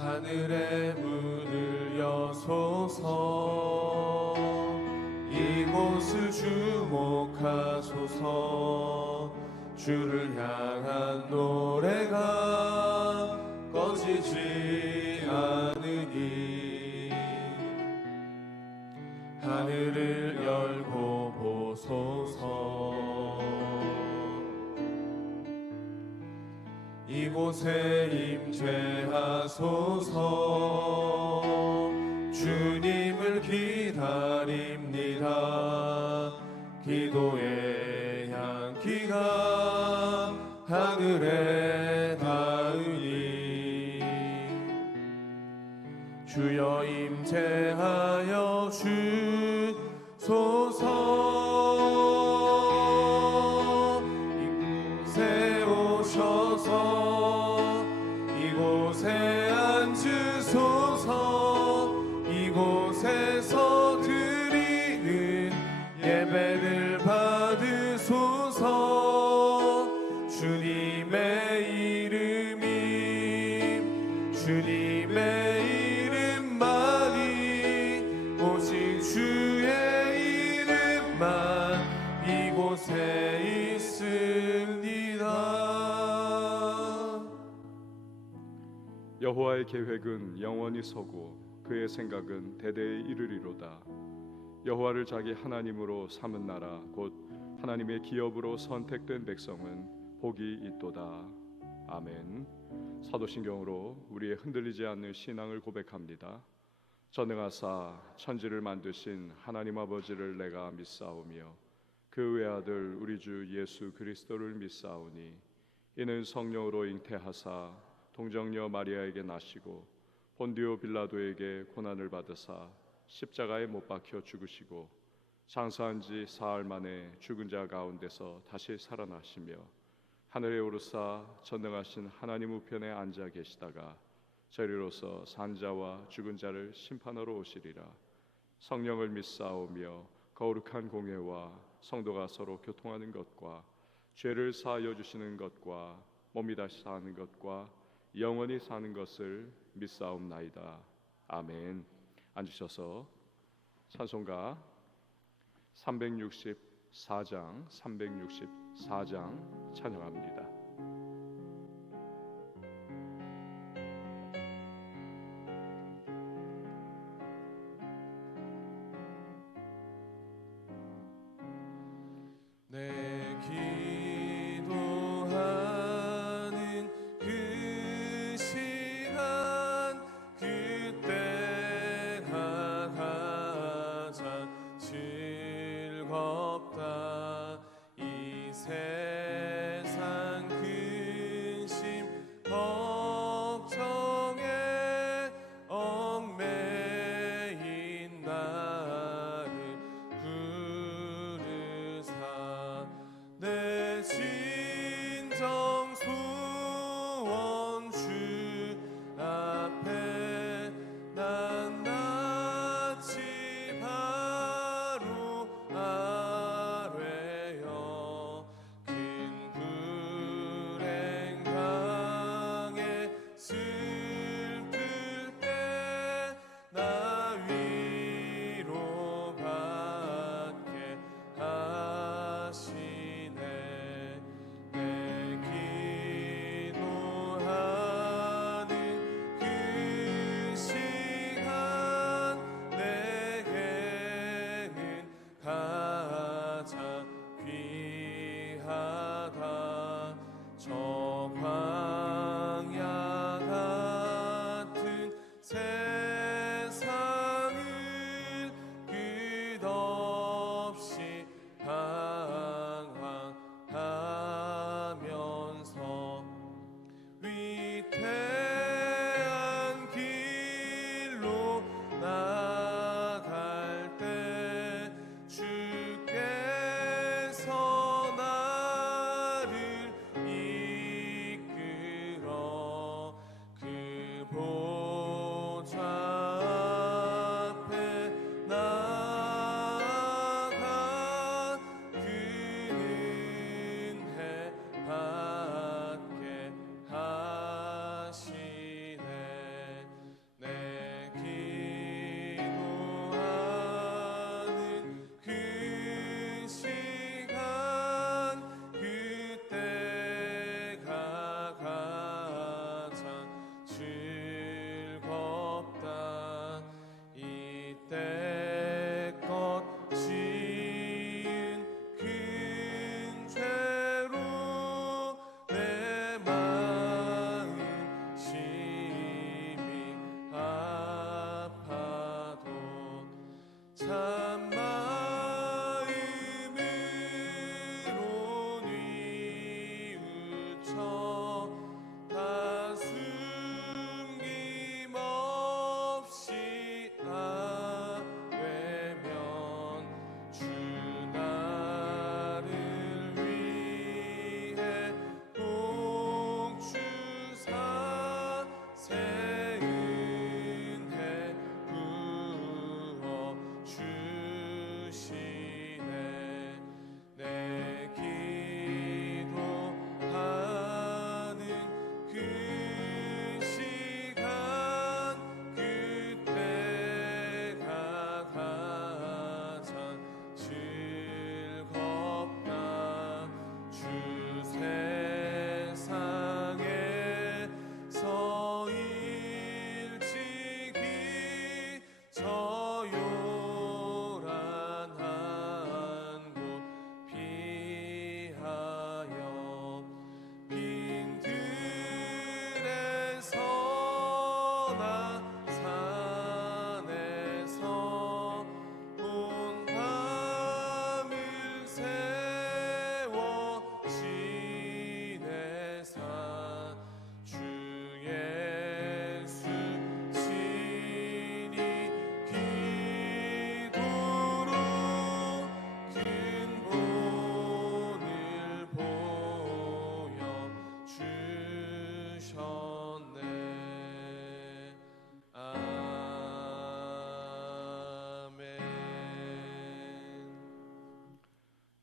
하늘의 문을 여소서. 이곳을 주목하소서. 주를 향한 노래가 꺼지지 않으니 하늘을 열고 보소서. 이곳에 임재하소서. 주님을 기다립니다. 기도의 향기가 하늘에 닿으니 주여 임재하여 주소서. 이곳에 오셔서 이곳에 앉으소서. 이곳에서 드리는 예배를 받으소서. 주님의 이름이 주님의 이름만이 오직 주의 이름만 이곳에 있습니다. 여호와의 계획은 영원히 서고 그의 생각은 대대에 이르리로다. 여호와를 자기 하나님으로 삼은 나라 곧 하나님의 기업으로 선택된 백성은 복이 있도다. 아멘. 사도신경으로 우리의 흔들리지 않는 신앙을 고백합니다. 전능하사 천지를 만드신 하나님 아버지를 내가 믿사오며 그 외아들 우리 주 예수 그리스도를 믿사오니 이는 성령으로 잉태하사 동정녀 마리아에게 나시고 본디오 빌라도에게 고난을 받으사 십자가에 못 박혀 죽으시고 장사한 지 사흘 만에 죽은 자 가운데서 다시 살아나시며 하늘에 오르사 전능하신 하나님 우편에 앉아 계시다가 저리로서 산자와 죽은 자를 심판하러 오시리라. 성령을 믿사오며 거룩한 공회와 성도가 서로 교통하는 것과 죄를 사하여 주시는 것과 몸이 다시 사는 것과 영원히 사는 것을 믿사옵나이다. 아멘. 앉으셔서 찬송가 364장 찬양합니다. 내 기도하는 그 시간 그때가 가장 즐겁다. 이 세상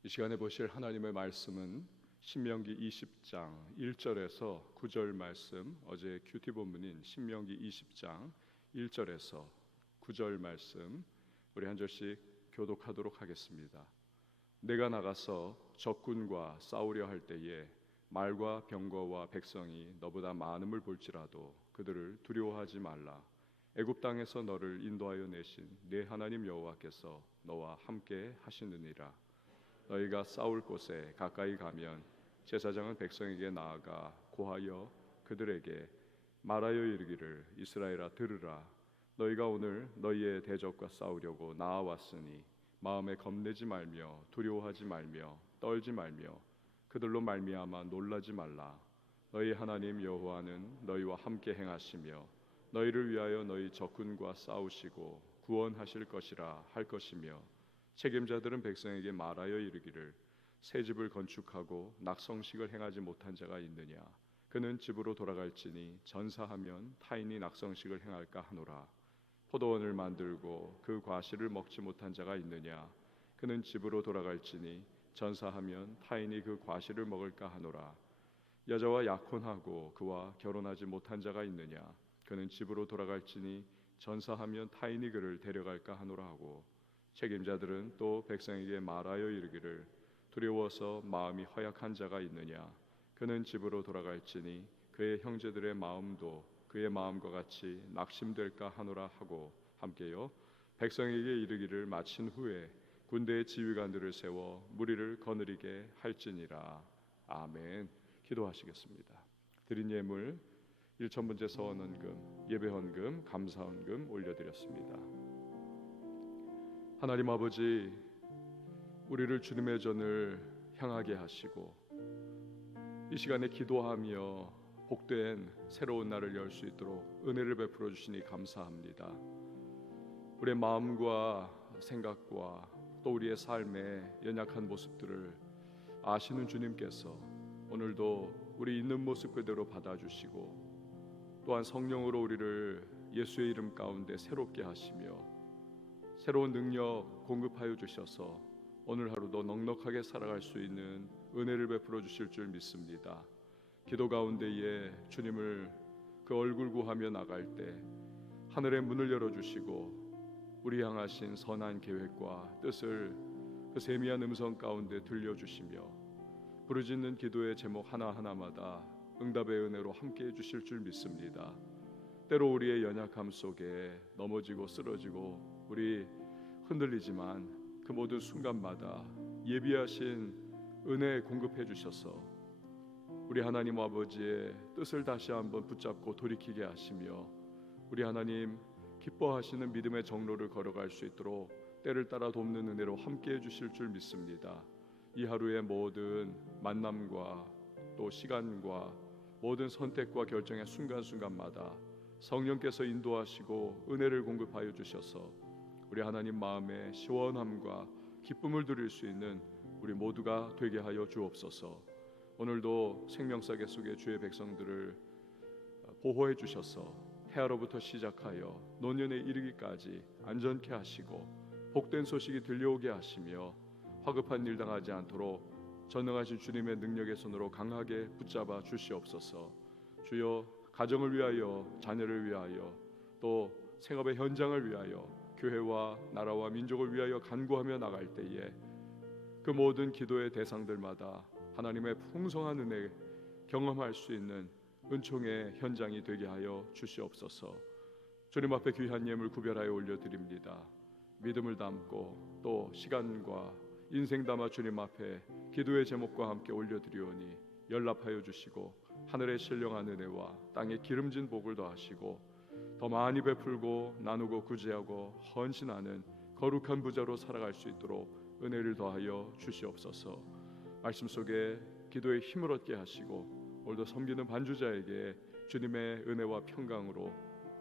이 시간에 보실 하나님의 말씀은 신명기 20장 1절에서 9절 말씀, 어제 큐티 본문인 신명기 20장 1절에서 9절 말씀 우리 한 절씩 교독하도록 하겠습니다. 내가 나가서 적군과 싸우려 할 때에 말과 병거와 백성이 너보다 많음을 볼지라도 그들을 두려워하지 말라. 애굽 땅에서 너를 인도하여 내신 네 하나님 여호와께서 너와 함께 하시느니라. 너희가 싸울 곳에 가까이 가면 제사장은 백성에게 나아가 고하여 그들에게 말하여 이르기를 이스라엘아 들으라. 너희가 오늘 너희의 대적과 싸우려고 나아왔으니 마음에 겁내지 말며 두려워하지 말며 떨지 말며 그들로 말미암아 놀라지 말라. 너희 하나님 여호와는 너희와 함께 행하시며 너희를 위하여 너희 적군과 싸우시고 구원하실 것이라 할 것이며 책임자들은 백성에게 말하여 이르기를 새 집을 건축하고 낙성식을 행하지 못한 자가 있느냐. 그는 집으로 돌아갈지니 전사하면 타인이 낙성식을 행할까 하노라. 포도원을 만들고 그 과실을 먹지 못한 자가 있느냐. 그는 집으로 돌아갈지니 전사하면 타인이 그 과실을 먹을까 하노라. 여자와 약혼하고 그와 결혼하지 못한 자가 있느냐. 그는 집으로 돌아갈지니 전사하면 타인이 그를 데려갈까 하노라 하고 책임자들은 또 백성에게 말하여 이르기를 두려워서 마음이 허약한 자가 있느냐. 그는 집으로 돌아갈지니 그의 형제들의 마음도 그의 마음과 같이 낙심될까 하노라 하고 함께요 백성에게 이르기를 마친 후에 군대의 지휘관들을 세워 무리를 거느리게 할지니라. 아멘. 기도하시겠습니다. 드린 예물 1,000번째 서원헌금, 예배헌금, 감사헌금 올려드렸습니다. 하나님 아버지, 우리를 주님의 전을 향하게 하시고 이 시간에 기도하며 복된 새로운 날을 열 수 있도록 은혜를 베풀어 주시니 감사합니다. 우리의 마음과 생각과 또 우리의 삶의 연약한 모습들을 아시는 주님께서 오늘도 우리 있는 모습 그대로 받아주시고 또한 성령으로 우리를 예수의 이름 가운데 새롭게 하시며 새로운 능력 공급하여 주셔서 오늘 하루도 넉넉하게 살아갈 수 있는 은혜를 베풀어 주실 줄 믿습니다. 기도 가운데에 주님을 그 얼굴 구하며 나갈 때 하늘의 문을 열어주시고 우리 향하신 선한 계획과 뜻을 그 세미한 음성 가운데 들려주시며 부르짖는 기도의 제목 하나하나마다 응답의 은혜로 함께해 주실 줄 믿습니다. 때로 우리의 연약함 속에 넘어지고 쓰러지고 우리 흔들리지만 그 모든 순간마다 예비하신 은혜 공급해 주셔서 우리 하나님 아버지의 뜻을 다시 한번 붙잡고 돌이키게 하시며 우리 하나님 기뻐하시는 믿음의 정로를 걸어갈 수 있도록 때를 따라 돕는 은혜로 함께해 주실 줄 믿습니다. 이 하루의 모든 만남과 또 시간과 모든 선택과 결정의 순간순간마다 성령께서 인도하시고 은혜를 공급하여 주셔서 우리 하나님 마음에 시원함과 기쁨을 누릴 수 있는 우리 모두가 되게 하여 주옵소서. 오늘도 생명사계 속의 주의 백성들을 보호해 주셔서 태아로부터 시작하여 노년에 이르기까지 안전케 하시고 복된 소식이 들려오게 하시며 화급한 일 당하지 않도록 전능하신 주님의 능력의 손으로 강하게 붙잡아 주시옵소서. 주여, 가정을 위하여, 자녀를 위하여, 또 생업의 현장을 위하여, 교회와 나라와 민족을 위하여 간구하며 나갈 때에 그 모든 기도의 대상들마다 하나님의 풍성한 은혜 경험할 수 있는 은총의 현장이 되게 하여 주시옵소서. 주님 앞에 귀한 예물 구별하여 올려드립니다. 믿음을 담고 또 시간과 인생 담아 주님 앞에 기도의 제목과 함께 올려드리오니 연락하여 주시고 하늘의 신령한 은혜와 땅의 기름진 복을 더하시고 더 많이 베풀고 나누고 구제하고 헌신하는 거룩한 부자로 살아갈 수 있도록 은혜를 더하여 주시옵소서. 말씀 속에 기도에 힘을 얻게 하시고 오늘도 섬기는 반주자에게 주님의 은혜와 평강으로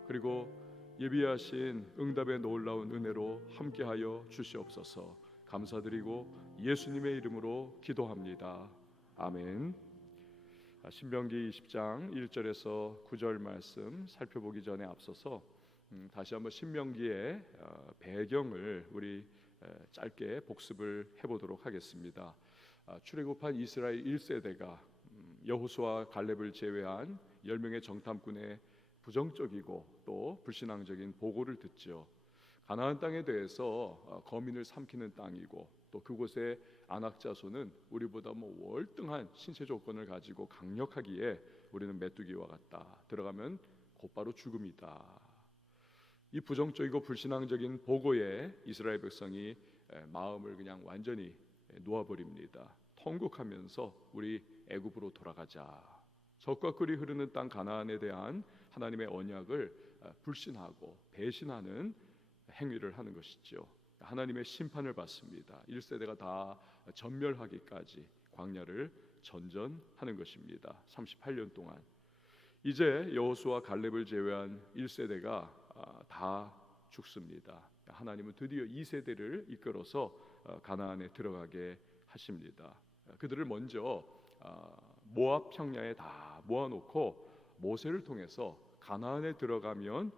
그리고 예비하신 응답의 놀라운 은혜로 함께하여 주시옵소서. 감사드리고 예수님의 이름으로 기도합니다. 아멘. 신명기 20장 1절에서 9절 말씀 살펴보기 전에 앞서서 다시 한번 신명기의 배경을 우리 짧게 복습을 해보도록 하겠습니다. 출애굽한 이스라엘 1세대가 여호수아 갈렙을 제외한 10명의 정탐꾼의 부정적이고 또 불신앙적인 보고를 듣죠. 가나안 땅에 대해서 거민을 삼키는 땅이고 또 그곳의 안악 자손은 우리보다 월등한 신체 조건을 가지고 강력하기에 우리는 메뚜기와 같다. 들어가면 곧바로 죽음이다. 이 부정적이고 불신앙적인 보고에 이스라엘 백성이 마음을 그냥 완전히 놓아버립니다. 통곡하면서 우리 애굽으로 돌아가자. 적과 꿀이 흐르는 땅 가나안에 대한 하나님의 언약을 불신하고 배신하는 행위를 하는 것이죠. 하나님의 심판을 받습니다. 1세대가 다 전멸하기까지 광야를 전전하는 것입니다. 38년 동안. 이제 여호수아 갈렙을 제외한 1세대가 다 죽습니다. 하나님은 드디어 2세대를 이끌어서 가나안에 들어가게 하십니다. 그들을 먼저 모압 평야에 다 모아놓고 모세를 통해서 가나안에 들어가면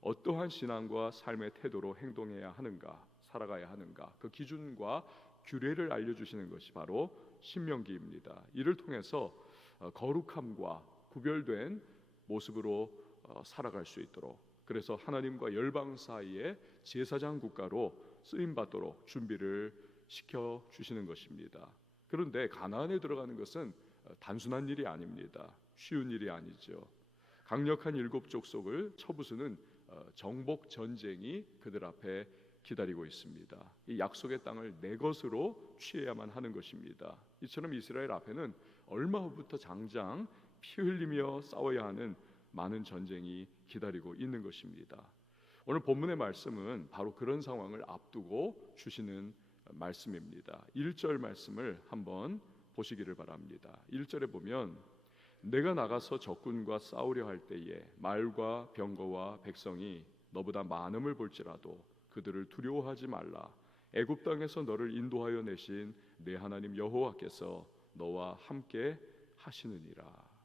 어떠한 신앙과 삶의 태도로 행동해야 하는가, 살아가야 하는가, 그 기준과 규례를 알려주시는 것이 바로 신명기입니다. 이를 통해서 거룩함과 구별된 모습으로 살아갈 수 있도록, 그래서 하나님과 열방 사이에 제사장 국가로 쓰임받도록 준비를 시켜주시는 것입니다. 그런데 가나안에 들어가는 것은 단순한 일이 아닙니다. 쉬운 일이 아니죠. 강력한 7족속을 쳐부수는 정복 전쟁이 그들 앞에 기다리고 있습니다. 이 약속의 땅을 내 것으로 취해야만 하는 것입니다. 이처럼 이스라엘 앞에는 얼마 후부터 장장 피 흘리며 싸워야 하는 많은 전쟁이 기다리고 있는 것입니다. 오늘 본문의 말씀은 바로 그런 상황을 앞두고 주시는 말씀입니다. 1절 말씀을 한번 보시기를 바랍니다. 1절에 보면 내가 나가서 적군과 싸우려 할 때에 말과 병거와 백성이 너보다 많음을 볼지라도 그들을 두려워하지 말라. 애굽 땅에서 너를 인도하여 내신 내 하나님 여호와께서 너와 함께 하시느니라.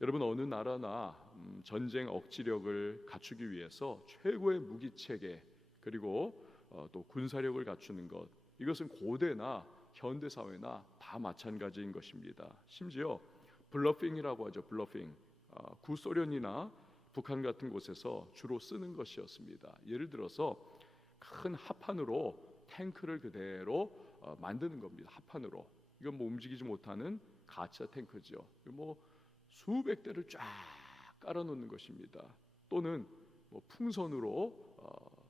여러분, 어느 나라나 전쟁 억지력을 갖추기 위해서 최고의 무기체계 그리고 또 군사력을 갖추는 것, 이것은 고대나 현대 사회나 다 마찬가지인 것입니다. 심지어 블러핑이라고 하죠. 블러핑. 구소련이나 북한 같은 곳에서 주로 쓰는 것이었습니다. 예를 들어서 큰 합판으로 탱크를 그대로 만드는 겁니다. 합판으로. 이건 움직이지 못하는 가짜 탱크죠. 수백 대를 쫙 깔아놓는 것입니다. 또는 풍선으로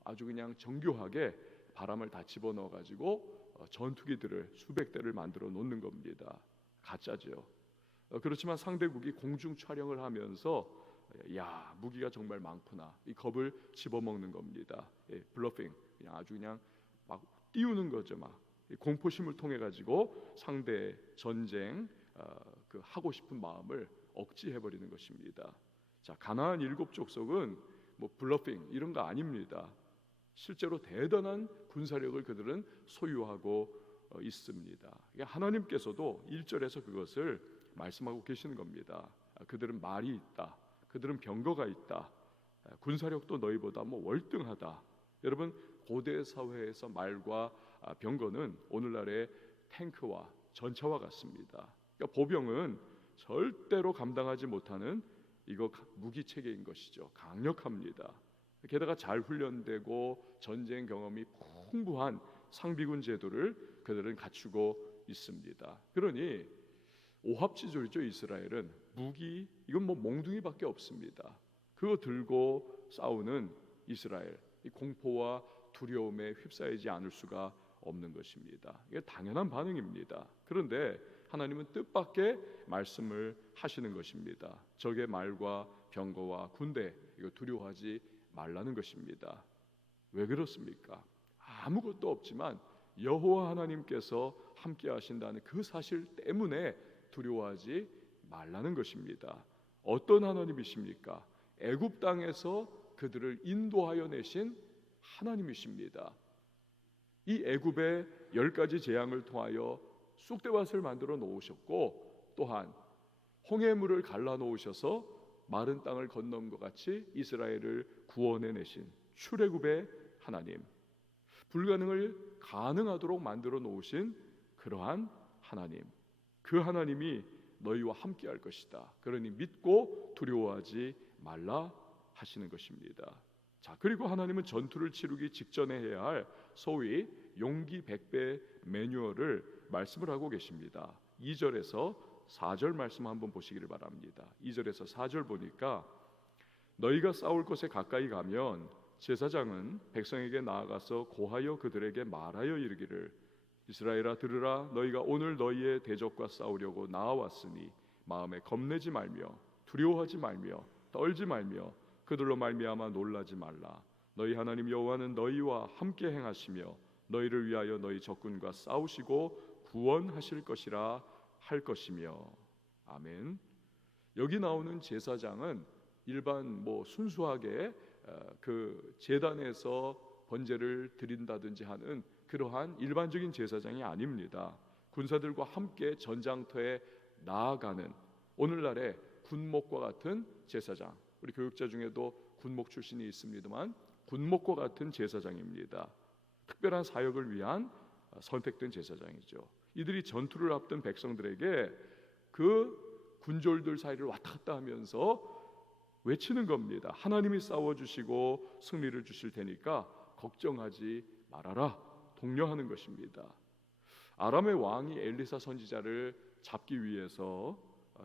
아주 그냥 정교하게 바람을 다 집어넣어 가지고 전투기들을 수백 대를 만들어 놓는 겁니다. 가짜죠. 그렇지만 상대국이 공중 촬영을 하면서 야, 무기가 정말 많구나, 이 겁을 집어먹는 겁니다. 블러핑, 그냥 막 띄우는 거죠. 막 공포심을 통해 가지고 상대 전쟁 그 하고 싶은 마음을 억지해 버리는 것입니다. 자, 가나안 7족속은 블러핑 이런 거 아닙니다. 실제로 대단한 군사력을 그들은 소유하고 있습니다. 하나님께서도 1절에서 그것을 말씀하고 계시는 겁니다. 그들은 말이 있다. 그들은 병거가 있다. 군사력도 너희보다 월등하다. 여러분, 고대 사회에서 말과 병거는 오늘날의 탱크와 전차와 같습니다. 보병은 절대로 감당하지 못하는 이거 무기 체계인 것이죠. 강력합니다. 게다가 잘 훈련되고 전쟁 경험이 풍부한 상비군 제도를 그들은 갖추고 있습니다. 그러니 오합지졸이죠. 이스라엘은 무기 이건 몽둥이밖에 없습니다. 그거 들고 싸우는 이스라엘, 이 공포와 두려움에 휩싸이지 않을 수가 없는 것입니다. 이게 당연한 반응입니다. 그런데 하나님은 뜻밖의 말씀을 하시는 것입니다. 적의 말과 병거와 군대, 이거 두려워하지 말라는 것입니다. 왜 그렇습니까? 아무것도 없지만 여호와 하나님께서 함께 하신다는 그 사실 때문에 두려워하지 말라는 것입니다. 어떤 하나님이십니까? 애굽 땅에서 그들을 인도하여 내신 하나님이십니다. 이 애굽의 10가지 재앙을 통하여 쑥대밭을 만들어 놓으셨고, 또한 홍해물을 갈라 놓으셔서 마른 땅을 건넌 것 같이 이스라엘을 구원해 내신 출애굽의 하나님, 불가능을 가능하도록 만들어 놓으신 그러한 하나님, 그 하나님이 너희와 함께 할 것이다. 그러니 믿고 두려워하지 말라 하시는 것입니다. 자, 그리고 하나님은 전투를 치르기 직전에 해야 할 소위 용기 100배 매뉴얼을 말씀을 하고 계십니다. 2절에서 4절 말씀 한번 보시기를 바랍니다. 2절에서 4절 보니까 너희가 싸울 곳에 가까이 가면 제사장은 백성에게 나아가서 고하여 그들에게 말하여 이르기를 이스라엘아 들으라 너희가 오늘 너희의 대적과 싸우려고 나아왔으니 마음에 겁내지 말며 두려워하지 말며 떨지 말며 그들로 말미암아 놀라지 말라. 너희 하나님 여호와는 너희와 함께 행하시며 너희를 위하여 너희 적군과 싸우시고 구원하실 것이라 할 것이며. 아멘. 여기 나오는 제사장은 일반 순수하게 그 제단에서 번제를 드린다든지 하는 그러한 일반적인 제사장이 아닙니다. 군사들과 함께 전장터에 나아가는 오늘날의 군목과 같은 제사장, 우리 교육자 중에도 군목 출신이 있습니다만 군목과 같은 제사장입니다. 특별한 사역을 위한 선택된 제사장이죠. 이들이 전투를 앞둔 백성들에게 그 군졸들 사이를 왔다 갔다 하면서 외치는 겁니다. 하나님이 싸워주시고 승리를 주실 테니까 걱정하지 말아라, 독려하는 것입니다. 아람의 왕이 엘리사 선지자를 잡기 위해서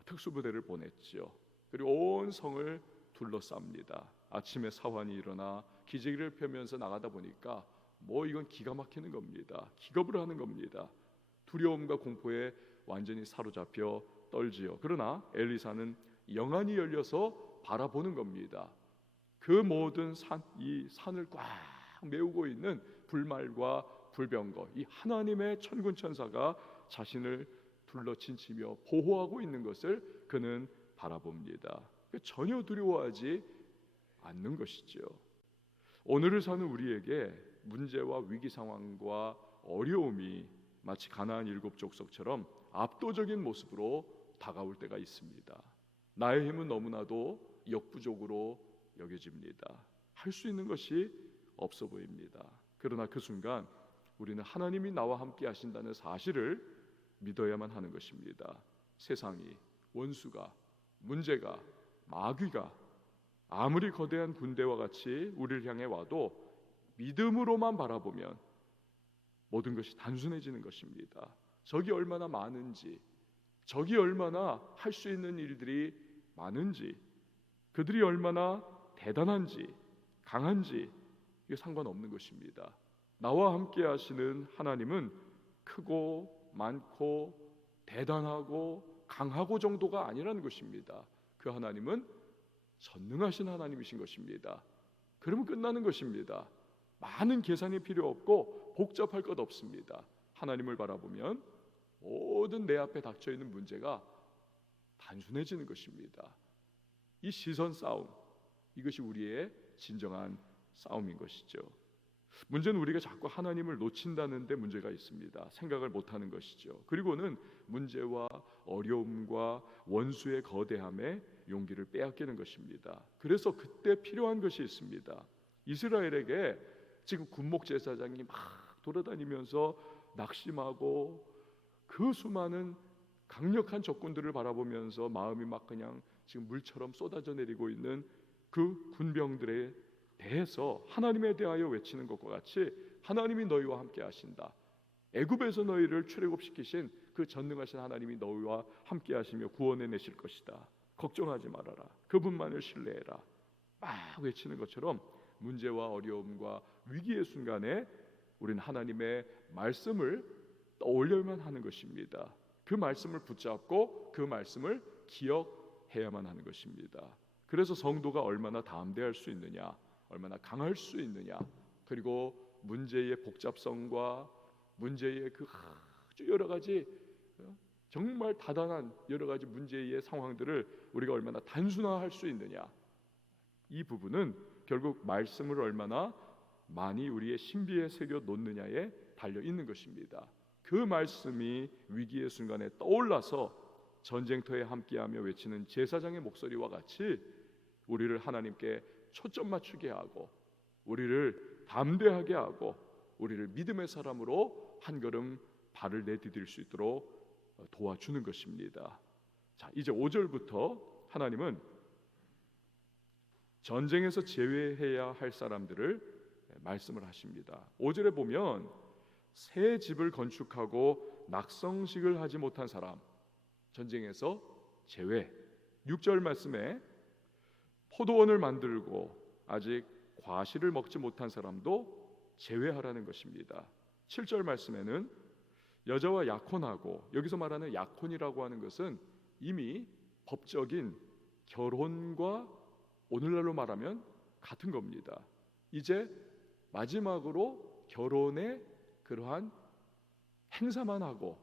특수부대를 보냈지요. 그리고 온 성을 둘러쌉니다. 아침에 사환이 일어나 기지개를 펴면서 나가다 보니까 이건 기가 막히는 겁니다. 기겁을 하는 겁니다. 두려움과 공포에 완전히 사로잡혀 떨지요. 그러나 엘리사는 영안이 열려서 바라보는 겁니다. 그 모든 이 산을 꽉 메우고 있는 불말과 불병거, 이 하나님의 천군 천사가 자신을 둘러 친치며 보호하고 있는 것을 그는 바라봅니다. 전혀 두려워하지 않는 것이죠. 오늘을 사는 우리에게 문제와 위기 상황과 어려움이 마치 가나안 7족속처럼 압도적인 모습으로 다가올 때가 있습니다. 나의 힘은 너무나도 역부족으로 여겨집니다. 할 수 있는 것이 없어 보입니다. 그러나 그 순간 우리는 하나님이 나와 함께 하신다는 사실을 믿어야만 하는 것입니다. 세상이, 원수가, 문제가, 마귀가 아무리 거대한 군대와 같이 우리를 향해 와도 믿음으로만 바라보면 모든 것이 단순해지는 것입니다. 적이 얼마나 많은지, 적이 얼마나 할 수 있는 일들이 많은지, 그들이 얼마나 대단한지 강한지 이게 상관없는 것입니다. 나와 함께 하시는 하나님은 크고 많고 대단하고 강하고 정도가 아니라는 것입니다. 그 하나님은 전능하신 하나님이신 것입니다. 그러면 끝나는 것입니다. 많은 계산이 필요 없고 복잡할 것 없습니다. 하나님을 바라보면 모든 내 앞에 닥쳐 있는 문제가 단순해지는 것입니다. 이 시선 싸움, 이것이 우리의 진정한 싸움인 것이죠. 문제는 우리가 자꾸 하나님을 놓친다는 데 문제가 있습니다. 생각을 못하는 것이죠. 그리고는 문제와 어려움과 원수의 거대함에 용기를 빼앗기는 것입니다. 그래서 그때 필요한 것이 있습니다. 이스라엘에게 지금 군목 제사장이 막 돌아다니면서 낙심하고 그 수많은 강력한 적군들을 바라보면서 마음이 막 그냥 지금 물처럼 쏟아져 내리고 있는 그 군병들에 대해서 하나님에 대하여 외치는 것과 같이 하나님이 너희와 함께 하신다. 애굽에서 너희를 출애굽시키신 그 전능하신 하나님이 너희와 함께 하시며 구원해 내실 것이다. 걱정하지 말아라. 그분만을 신뢰해라. 막 외치는 것처럼 문제와 어려움과 위기의 순간에 우리는 하나님의 말씀을 떠올려야만 하는 것입니다. 그 말씀을 붙잡고 그 말씀을 기억해야만 하는 것입니다. 그래서 성도가 얼마나 담대할 수 있느냐, 얼마나 강할 수 있느냐, 그리고 문제의 복잡성과 문제의 그 아주 여러 가지 정말 다단한 여러 가지 문제의 상황들을 우리가 얼마나 단순화할 수 있느냐, 이 부분은 결국 말씀을 얼마나 많이 우리의 신비에 새겨 놓느냐에 달려 있는 것입니다. 그 말씀이 위기의 순간에 떠올라서 전쟁터에 함께하며 외치는 제사장의 목소리와 같이 우리를 하나님께 초점 맞추게 하고 우리를 담대하게 하고 우리를 믿음의 사람으로 한 걸음 발을 내디딜 수 있도록 도와주는 것입니다. 자, 이제 5절부터 하나님은 전쟁에서 제외해야 할 사람들을 말씀을 하십니다. 5절에 보면 새 집을 건축하고 낙성식을 하지 못한 사람, 전쟁에서 제외. 6절 말씀에 포도원을 만들고 아직 과실을 먹지 못한 사람도 제외하라는 것입니다. 7절 말씀에는 여자와 약혼하고, 여기서 말하는 약혼이라고 하는 것은 이미 법적인 결혼과 오늘날로 말하면 같은 겁니다. 이제 마지막으로 결혼의 그러한 행사만 하고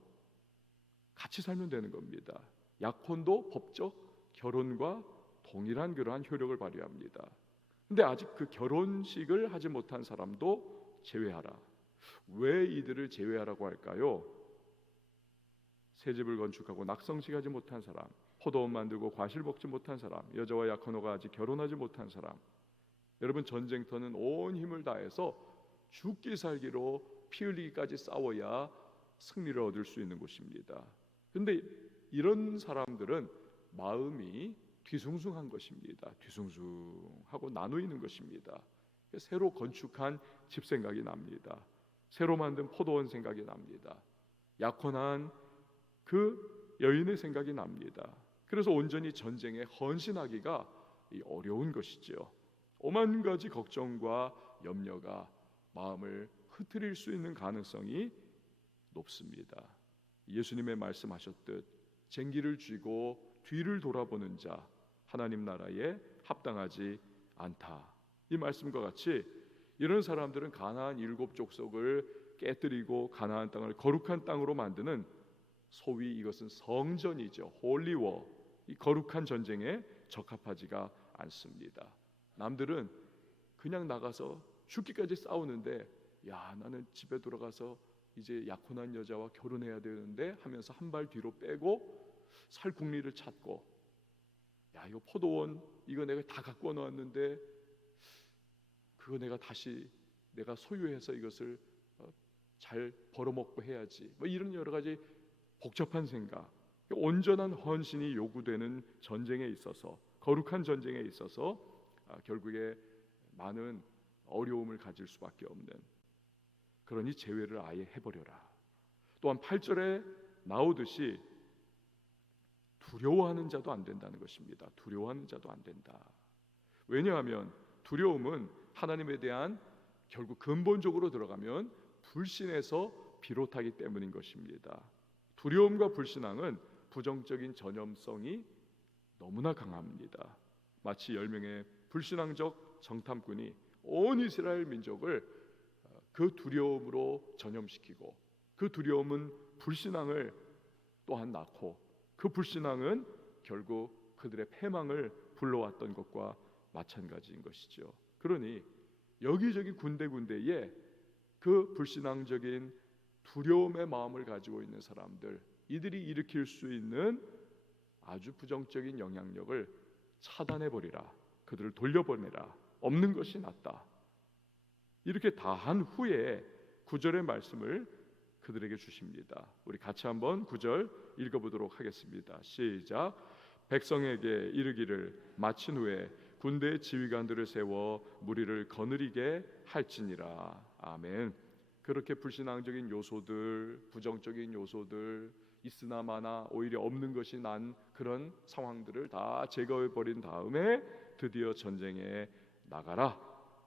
같이 살면 되는 겁니다. 약혼도 법적 결혼과 동일한 그러한 효력을 발휘합니다. 근데 아직 그 결혼식을 하지 못한 사람도 제외하라. 왜 이들을 제외하라고 할까요? 새 집을 건축하고 낙성식 하지 못한 사람, 포도원 만들고 과실 먹지 못한 사람, 여자와 약혼호가 아직 결혼하지 못한 사람. 여러분, 전쟁터는 온 힘을 다해서 죽기 살기로 피 흘리기까지 싸워야 승리를 얻을 수 있는 곳입니다. 그런데 이런 사람들은 마음이 뒤숭숭한 것입니다. 뒤숭숭하고 나누이는 것입니다. 새로 건축한 집 생각이 납니다. 새로 만든 포도원 생각이 납니다. 약혼한 그 여인의 생각이 납니다. 그래서 온전히 전쟁에 헌신하기가 어려운 것이지요. 오만 가지 걱정과 염려가 마음을 흐트릴 수 있는 가능성이 높습니다. 예수님의 말씀하셨듯 쟁기를 쥐고 뒤를 돌아보는 자 하나님 나라에 합당하지 않다. 이 말씀과 같이 이런 사람들은 가나안 7 족속을 깨뜨리고 가나안 땅을 거룩한 땅으로 만드는, 소위 이것은 성전이죠. 홀리워. 이 거룩한 전쟁에 적합하지가 않습니다. 남들은 그냥 나가서 죽기까지 싸우는데, 야, 나는 집에 돌아가서 이제 약혼한 여자와 결혼해야 되는데 하면서 한 발 뒤로 빼고 살 궁리를 찾고, 야, 이거 포도원 이거 내가 다 갖고 놓았는데 그거 내가 소유해서 이것을 잘 벌어먹고 해야지, 뭐 이런 여러 가지 복잡한 생각. 온전한 헌신이 요구되는 전쟁에 있어서, 거룩한 전쟁에 있어서 결국에 많은 어려움을 가질 수밖에 없는, 그러니 제외를 아예 해버려라. 또한 8절에 나오듯이 두려워하는 자도 안 된다는 것입니다. 두려워하는 자도 안 된다. 왜냐하면 두려움은 하나님에 대한, 결국 근본적으로 들어가면 불신에서 비롯하기 때문인 것입니다. 두려움과 불신앙은 부정적인 전염성이 너무나 강합니다. 마치 10명의 불신앙적 정탐꾼이 온 이스라엘 민족을 그 두려움으로 전염시키고, 그 두려움은 불신앙을 또한 낳고, 그 불신앙은 결국 그들의 패망을 불러왔던 것과 마찬가지인 것이죠. 그러니 여기저기 군데군데에 그 불신앙적인 두려움의 마음을 가지고 있는 사람들, 이들이 일으킬 수 있는 아주 부정적인 영향력을 차단해버리라. 그들을 돌려보내라. 없는 것이 낫다. 이렇게 다 한 후에 9절의 말씀을 그들에게 주십니다. 우리 같이 한번 9절 읽어보도록 하겠습니다. 시작. 백성에게 이르기를 마친 후에 군대의 지휘관들을 세워 무리를 거느리게 할지니라. 아멘. 그렇게 불신앙적인 요소들, 부정적인 요소들 있으나 마나 오히려 없는 것이 난 그런 상황들을 다 제거해버린 다음에 드디어 전쟁에 나가라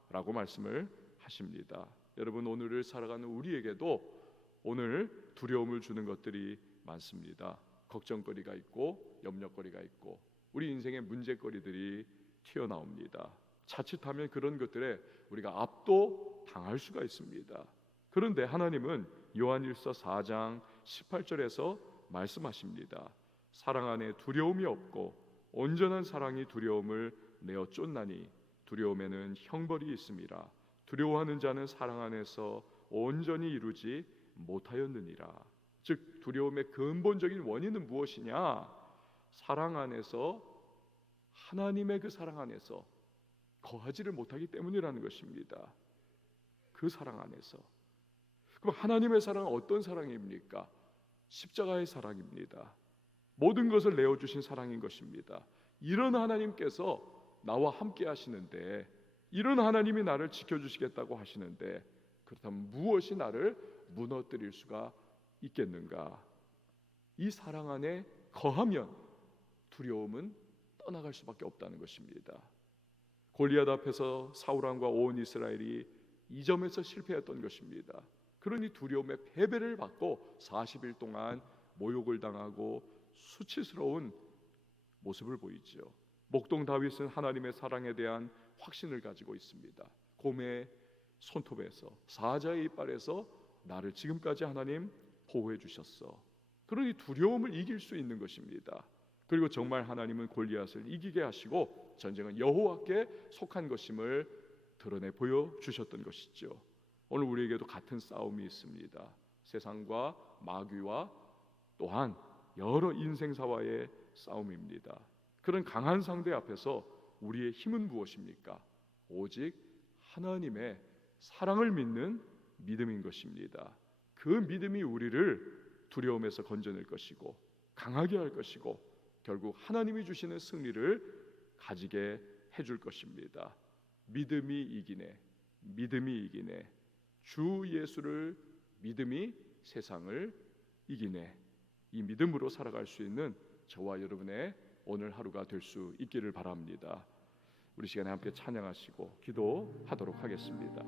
라고 말씀을 하십니다. 여러분, 오늘을 살아가는 우리에게도 오늘 두려움을 주는 것들이 많습니다. 걱정거리가 있고 염려거리가 있고 우리 인생의 문제거리들이 튀어나옵니다. 자칫하면 그런 것들에 우리가 압도당할 수가 있습니다. 그런데 하나님은 요한일서 4장 18절에서 말씀하십니다. 사랑 안에 두려움이 없고 온전한 사랑이 두려움을 내어 쫓나니 두려움에는 형벌이 있음이라. 두려워하는 자는 사랑 안에서 온전히 이루지 못하였느니라. 즉 두려움의 근본적인 원인은 무엇이냐? 사랑 안에서, 하나님의 그 사랑 안에서 거하지를 못하기 때문이라는 것입니다. 그 사랑 안에서 그럼 하나님의 사랑은 어떤 사랑입니까? 십자가의 사랑입니다. 모든 것을 내어주신 사랑인 것입니다. 이런 하나님께서 나와 함께 하시는데, 이런 하나님이 나를 지켜주시겠다고 하시는데, 그렇다면 무엇이 나를 무너뜨릴 수가 있겠는가? 이 사랑 안에 거하면 두려움은 떠나갈 수밖에 없다는 것입니다. 골리앗 앞에서 사울 왕과 온 이스라엘이 이 점에서 실패했던 것입니다. 그러니 두려움의 패배를 받고 40일 동안 모욕을 당하고 수치스러운 모습을 보이지요. 목동 다윗은 하나님의 사랑에 대한 확신을 가지고 있습니다. 곰의 손톱에서, 사자의 이빨에서 나를 지금까지 하나님 보호해 주셨어. 그러니 두려움을 이길 수 있는 것입니다. 그리고 정말 하나님은 골리앗을 이기게 하시고 전쟁은 여호와께 속한 것임을 드러내 보여주셨던 것이죠. 오늘 우리에게도 같은 싸움이 있습니다. 세상과 마귀와 또한 여러 인생사와의 싸움입니다. 그런 강한 상대 앞에서 우리의 힘은 무엇입니까? 오직 하나님의 사랑을 믿는 믿음인 것입니다. 그 믿음이 우리를 두려움에서 건져낼 것이고 강하게 할 것이고 결국 하나님이 주시는 승리를 가지게 해줄 것입니다. 믿음이 이기네, 믿음이 이기네. 주 예수를 믿음이 세상을 이기네. 이 믿음으로 살아갈 수 있는 저와 여러분의 오늘 하루가 될 수 있기를 바랍니다. 우리 시간에 함께 찬양하시고 기도하도록 하겠습니다.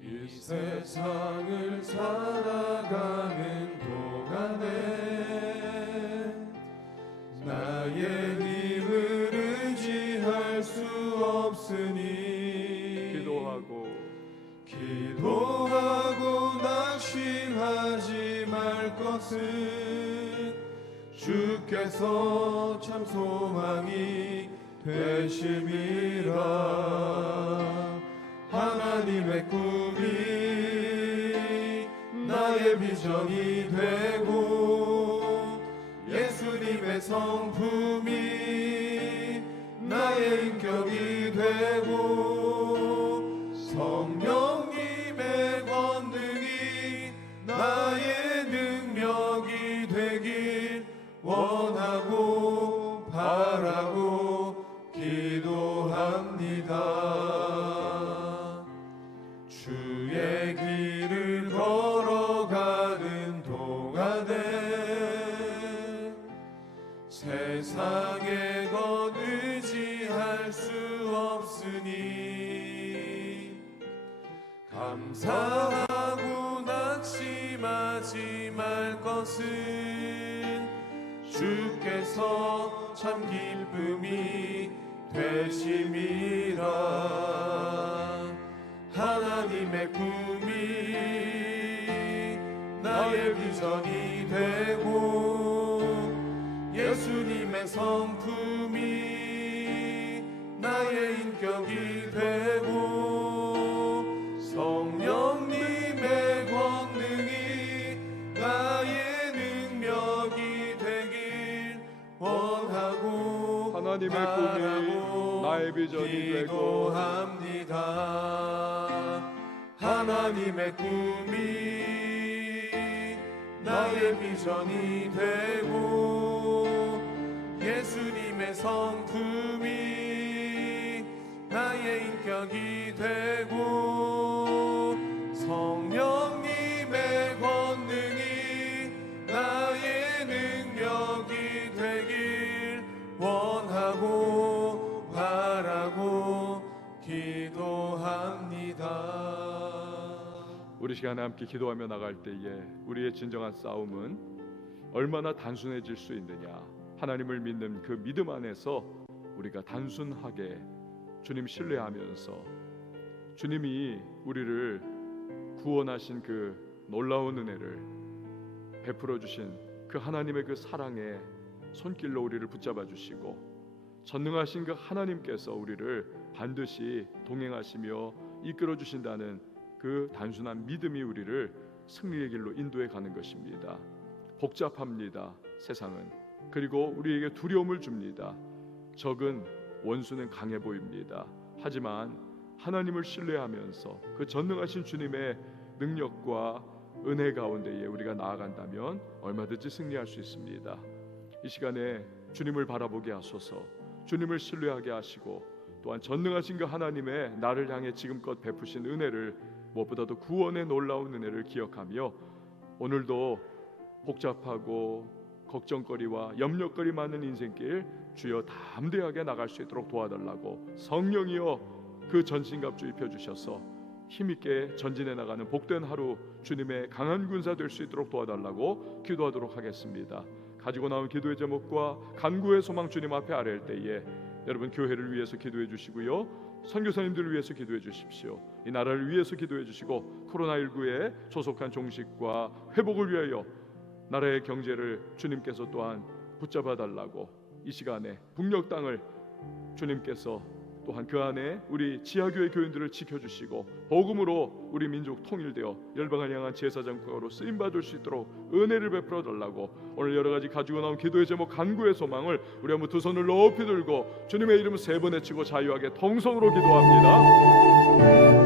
이 세상을 살아가는 동안에 나의 힘을 의지할 수 없으니 기도하고 낙심하지 말 것은 주께서 참 소망이 되심이라. 하나님의 꿈이 나의 비전이 되고 예수님의 성품이 나의 인격이 되고 성령님의 권능이 나의 능력이 되길 원하고 바라고 기도합니다. 주의 길을 걸어가는 동안에 세상에 것 의지할 수 없으니 감사하고 낙심하지 말 것은 주께서 참 기쁨이 되심이라. 하나님의 꿈이 나의 비전이 되고 예수님의 성품이 나의 인격이 되고 성령님의 권능이 나의 능력이 되길 원하고 하나님의 꿈이 나의 비전이 되고 기도합니다. 하나님의 꿈이 나의 비전이 되고 예수님의 성품이 나의 인격이 되고 성령님의 권능이 나의 능력이 되길 원하고 바라고 기도합니다. 우리 시간에 함께 기도하며 나갈 때에 우리의 진정한 싸움은 얼마나 단순해질 수 있느냐. 하나님을 믿는 그 믿음 안에서 우리가 단순하게 주님 신뢰하면서 주님이 우리를 구원하신 그 놀라운 은혜를 베풀어 주신 그 하나님의 그 사랑의 손길로 우리를 붙잡아 주시고 전능하신 그 하나님께서 우리를 반드시 동행하시며 이끌어 주신다는 그 단순한 믿음이 우리를 승리의 길로 인도해 가는 것입니다. 복잡합니다, 세상은. 그리고 우리에게 두려움을 줍니다. 적은, 원수는 강해 보입니다. 하지만 하나님을 신뢰하면서 그 전능하신 주님의 능력과 은혜 가운데에 우리가 나아간다면 얼마든지 승리할 수 있습니다. 이 시간에 주님을 바라보게 하소서. 주님을 신뢰하게 하시고 또한 전능하신 그 하나님의 나를 향해 지금껏 베푸신 은혜를, 무엇보다도 구원의 놀라운 은혜를 기억하며 오늘도 복잡하고 걱정거리와 염려거리 많은 인생길 주여 담대하게 나갈 수 있도록 도와달라고, 성령이여 그 전신갑주 입혀주셔서 힘있게 전진해 나가는 복된 하루, 주님의 강한 군사 될 수 있도록 도와달라고 기도하도록 하겠습니다. 가지고 나온 기도의 제목과 간구의 소망 주님 앞에 아뢰을 때에 여러분 교회를 위해서 기도해 주시고요, 선교사님들을 위해서 기도해 주십시오. 이 나라를 위해서 기도해 주시고 코로나19의 조속한 종식과 회복을 위하여 나라의 경제를 주님께서 또한 붙잡아 달라고, 이 시간에 북녘 땅을 주님께서 또한 그 안에 우리 지하교회 교인들을 지켜주시고 복음으로 우리 민족 통일되어 열방을 향한 제사장국가로 쓰임받을 수 있도록 은혜를 베풀어 달라고, 오늘 여러가지 가지고 나온 기도의 제목 간구의 소망을 우리 한번 두 손을 높이 들고 주님의 이름을 세 번 외치고 자유하게 통성으로 기도합니다.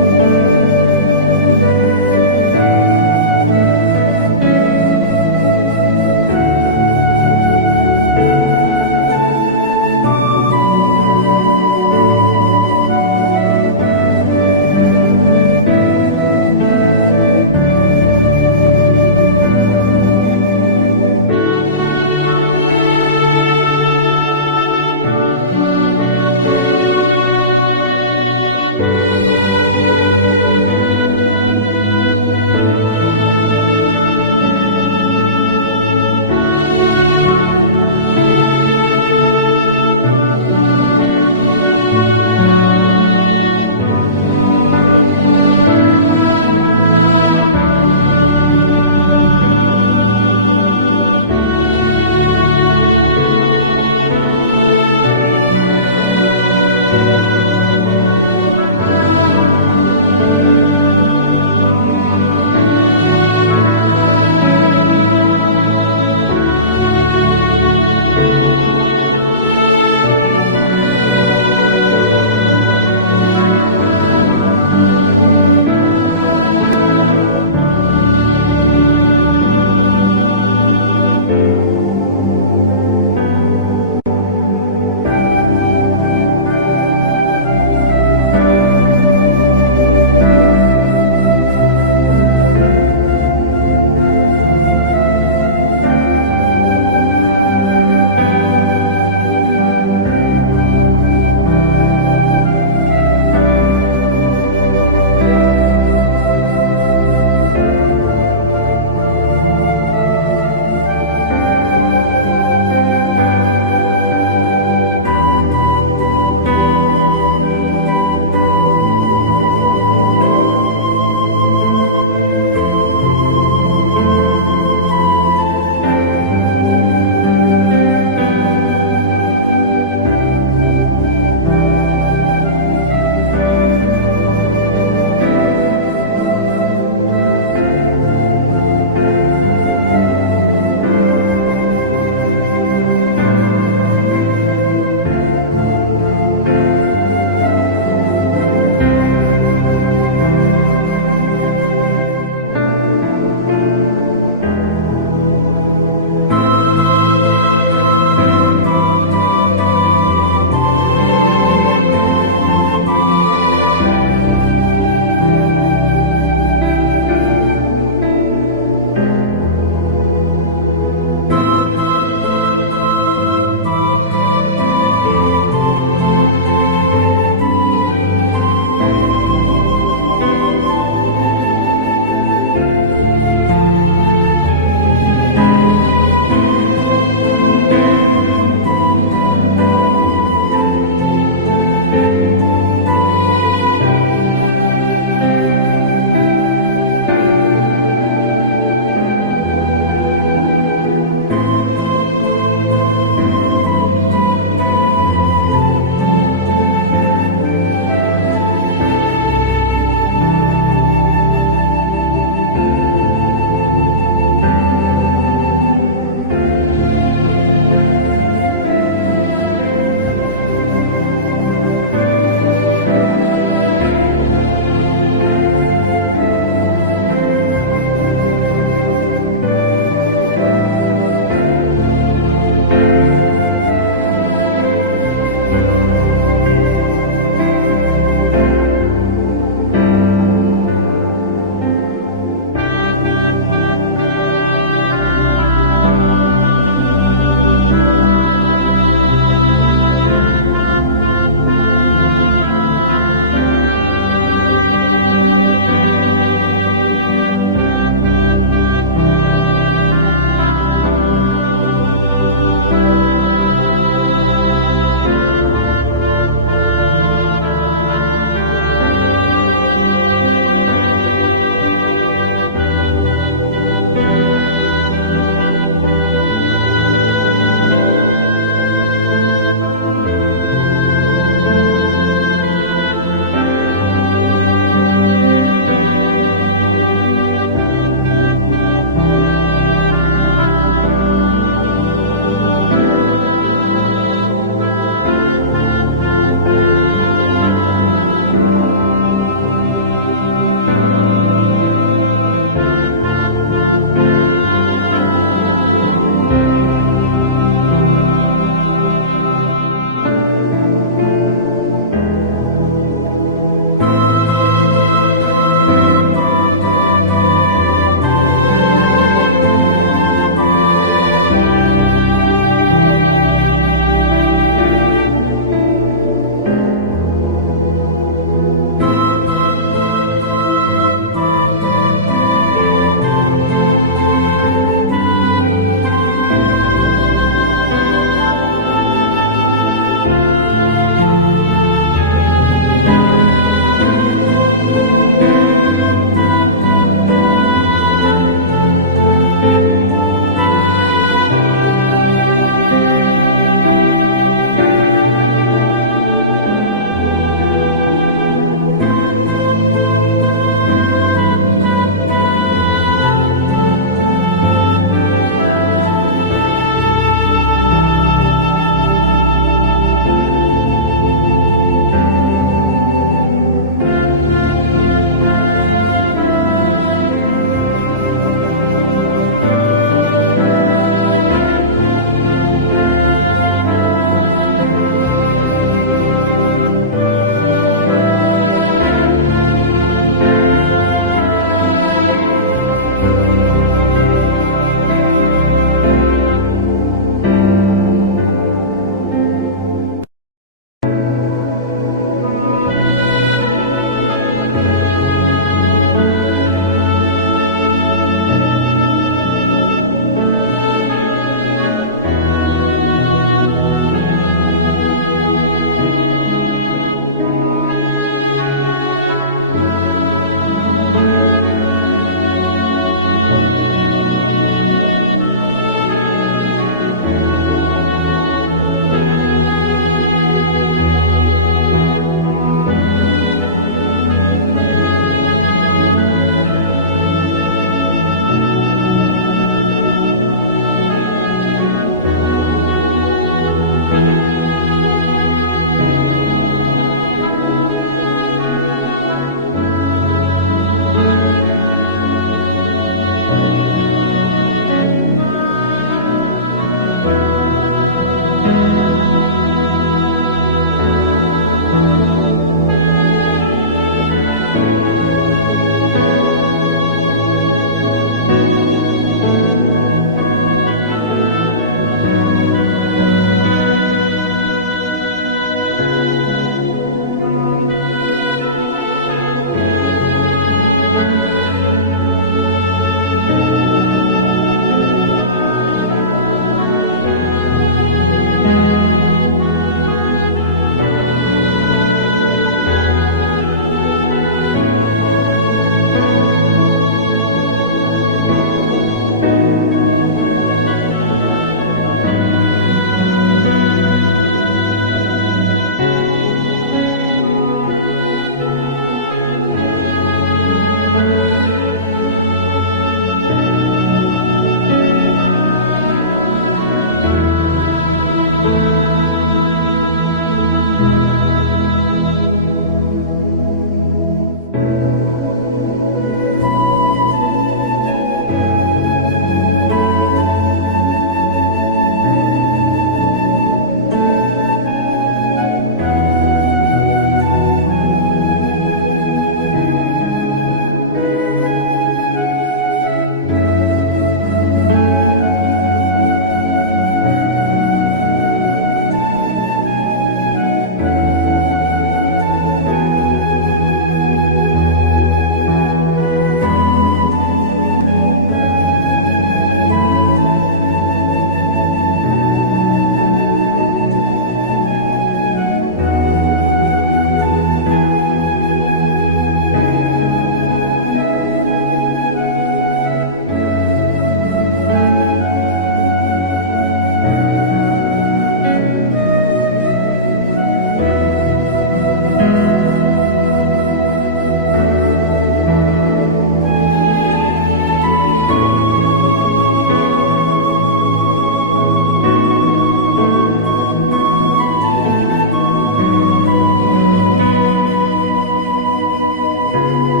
주옵소서.